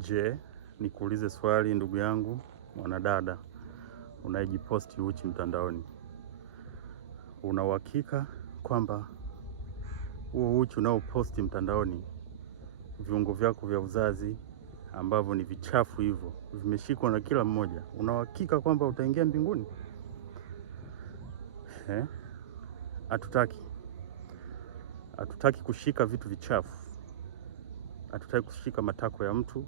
Je, nikuulize swali ndugu yangu mwanadada unayejiposti uchi mtandaoni. Una uhakika kwamba huo uchi unaoposti mtandaoni, viungo vyako vya uzazi ambavyo ni vichafu hivyo, vimeshikwa na kila mmoja, una uhakika kwamba utaingia mbinguni? Hatutaki kushika vitu vichafu. Hatutaki kushika matako ya mtu.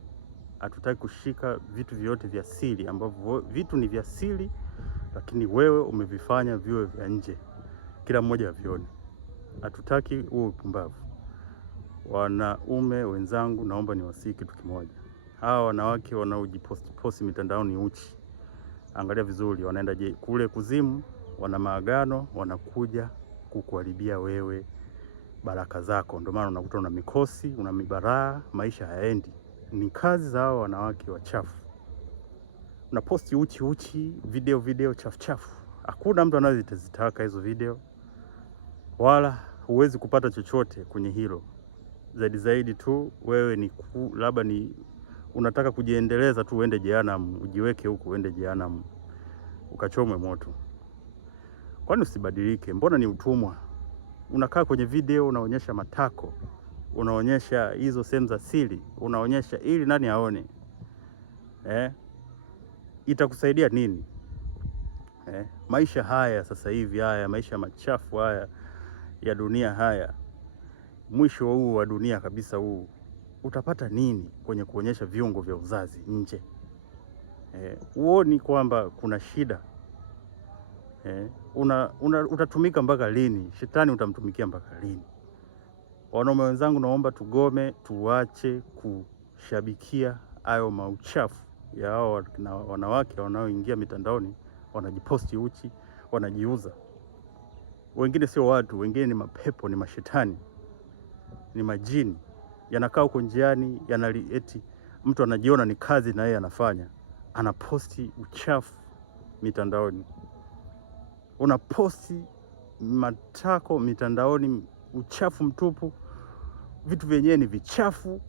Hatutaki kushika vitu vyote vya siri ambavyo vitu ni vya siri, lakini wewe umevifanya viwe vya nje, kila mmoja avione. Hatutaki huo upumbavu. Wanaume wenzangu, naomba niwasihi kitu kimoja. Hawa wanawake wanaojiposti mitandaoni uchi, angalia vizuri, wanaenda kule kuzimu, wana maagano, wanakuja kukuharibia wewe baraka zako. Ndio maana unakuta una mikosi, una mibaraa, maisha hayaendi. Ni kazi za hao wanawake wachafu. Unaposti uchi, video chafu. Hakuna mtu anazitaka hizo video, wala huwezi kupata chochote kwenye hilo. Zaidi tu wewe ni labda ni unataka kujiendeleza tu, uende jehanamu, ujiweke huko, uende jehanamu ukachomwe moto. Kwani usibadilike? Mbona ni utumwa? Unakaa kwenye video unaonyesha matako, unaonyesha hizo sehemu za siri, unaonyesha ili nani aone? Itakusaidia nini? Maisha haya sasa hivi, haya maisha machafu haya ya dunia, haya mwisho huu wa dunia kabisa huu, utapata nini kwenye kuonyesha viungo vya uzazi nje? Uoni kwamba kuna shida? Utatumika mpaka lini? Shetani utamtumikia mpaka lini? Wanaume wenzangu, naomba tugome, tuache kushabikia hayo mauchafu ya hao wanawake wanaoingia mitandaoni, wanajiposti uchi, wanajiuza. Wengine sio watu, wengine ni mapepo, ni mashetani, ni majini. Yanakaa huko njiani, eti mtu anajiona ni kazi na yeye anafanya, anaposti uchafu mitandaoni. Unaposti matako mitandaoni, uchafu mtupu, vitu vyenyewe ni vichafu.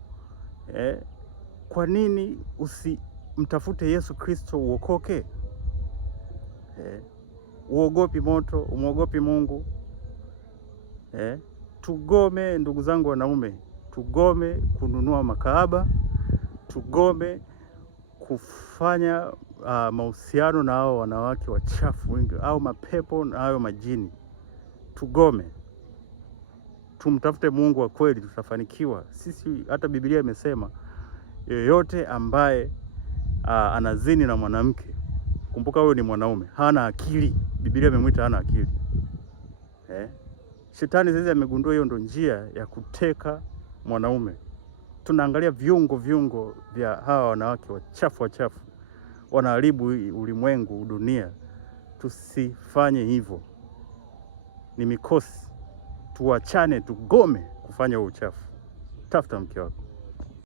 Kwa nini usimtafute Yesu Kristo uokoke? Uogopi moto, umuogopi Mungu? Tugome ndugu zangu wanaume, tugome kununua makahaba, tugome kufanya mahusiano na hao wanawake wachafu wengi, au mapepo na hayo majini. Tugome, tumtafute Mungu wa kweli, tutafanikiwa. Sisi hata Biblia imesema yeyote ambaye anazini na mwanamke, kumbuka huyo ni mwanaume, hana akili. Biblia imemwita hana akili. Shetani sasa amegundua hiyo ndo njia ya kuteka mwanaume. Tunaangalia viungo vya hawa wanawake wachafu, wanaharibu ulimwengu, dunia. Tusifanye hivyo, ni mikosi. Tuachane, tugome kufanya huo uchafu. Tafuta mke wako.